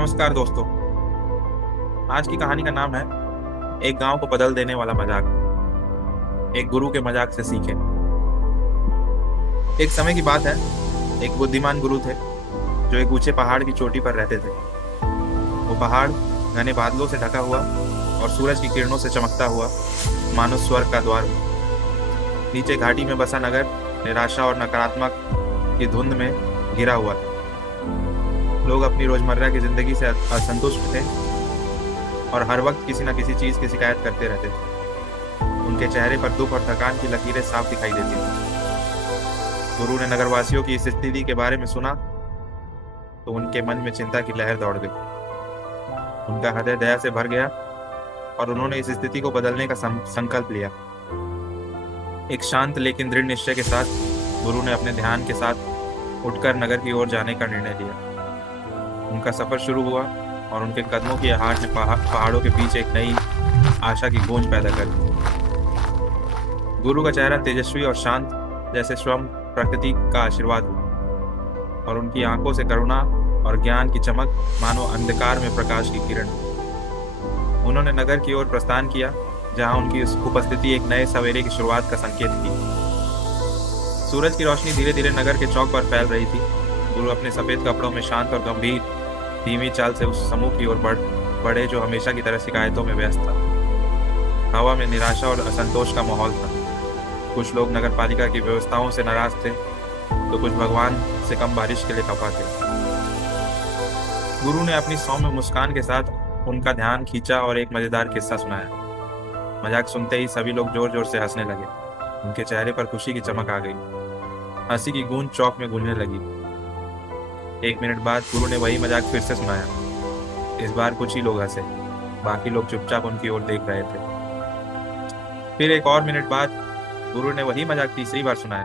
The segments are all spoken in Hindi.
नमस्कार दोस्तों। आज की कहानी का नाम है एक गांव को बदल देने वाला मजाक। एक गुरु के मजाक से सीखे। एक समय की बात है। एक बुद्धिमान गुरु थे जो एक ऊंचे पहाड़ की चोटी पर रहते थे। वो पहाड़ घने बादलों से ढका हुआ और सूरज की किरणों से चमकता हुआ मानो स्वर्ग का द्वार हो। नीचे घाटी में बसा नगर निराशा और नकारात्मक की धुंध में घिरा हुआ था। लोग अपनी रोजमर्रा की जिंदगी से असंतुष्ट थे और हर वक्त किसी न किसी चीज की शिकायत करते रहते थे। उनके चेहरे पर दुख और थकान की लकीरें साफ दिखाई देती थी। गुरु ने नगरवासियों की इस स्थिति के बारे में सुना तो उनके मन में चिंता की लहर दौड़ गई। उनका हृदय दया से भर गया और उन्होंने इस स्थिति को बदलने का संकल्प लिया। एक शांत लेकिन दृढ़ निश्चय के साथ गुरु ने अपने ध्यान के साथ उठकर नगर की ओर जाने का निर्णय लिया। उनका सफर शुरू हुआ और उनके कदमों की आहट ने पहाड़ों के बीच एक नई आशा की गूंज पैदा कर दी। गुरु का चेहरा तेजस्वी और शांत, जैसे स्वयं प्रकृति का आशीर्वाद हो, और उनकी आंखों से करुणा और ज्ञान की चमक मानो अंधकार में प्रकाश की किरण। उन्होंने नगर की ओर प्रस्थान किया, जहां उनकी उपस्थिति एक नए सवेरे की शुरुआत का संकेत थी। सूरज की रोशनी धीरे धीरे नगर के चौक पर फैल रही थी। गुरु अपने सफेद कपड़ों में शांत और गंभीर धीमी चाल से उस समूह की ओर बढ़े जो हमेशा की तरह शिकायतों में व्यस्त था। हवा में निराशा और असंतोष का माहौल था। कुछ लोग नगर पालिका की व्यवस्थाओं से नाराज थे तो कुछ भगवान से कम बारिश के लिए खफा थे। गुरु ने अपनी सौम्य मुस्कान के साथ उनका ध्यान खींचा और एक मजेदार किस्सा सुनाया। मजाक सुनते ही सभी लोग जोर जोर से हंसने लगे। उनके चेहरे पर खुशी की चमक आ गई। हंसी की गूंज चौक में गूंजने लगी। एक मिनट बाद गुरु ने वही मजाक फिर से सुनाया। इस बार कुछ ही लोग हंसे, बाकी लोग चुपचाप उनकी ओर देख रहे थे। फिर एक और मिनट बाद गुरु ने वही मजाक तीसरी बार सुनाया।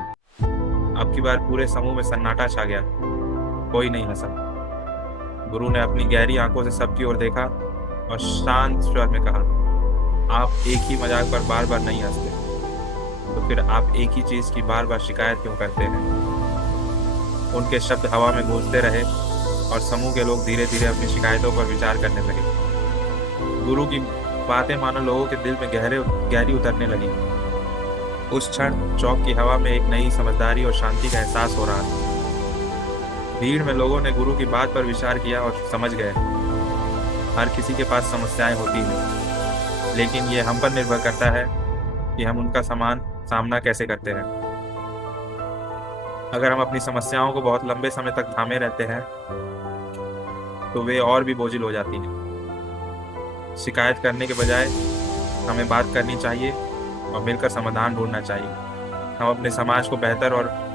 अब की बार पूरे समूह में सन्नाटा छा गया। कोई नहीं हंसा। गुरु ने अपनी गहरी आंखों से सबकी ओर देखा और शांत स्वर में कहा, आप एक ही मजाक पर बार बार नहीं हंसते, तो फिर आप एक ही चीज की बार बार शिकायत क्यों करते हैं? उनके शब्द हवा में गूंजते रहे और समूह के लोग धीरे धीरे अपनी शिकायतों पर विचार करने लगे। गुरु की बातें मानो लोगों के दिल में गहरी उतरने लगी। उस क्षण चौक की हवा में एक नई समझदारी और शांति का एहसास हो रहा था। भीड़ में लोगों ने गुरु की बात पर विचार किया और समझ गए, हर किसी के पास समस्याएं होती हैं, लेकिन ये हम पर निर्भर करता है कि हम उनका सामना कैसे करते हैं। अगर हम अपनी समस्याओं को बहुत लंबे समय तक थामे रहते हैं तो वे और भी बोझिल हो जाती हैं। शिकायत करने के बजाय हमें बात करनी चाहिए और मिलकर समाधान ढूंढना चाहिए। हम अपने समाज को बेहतर और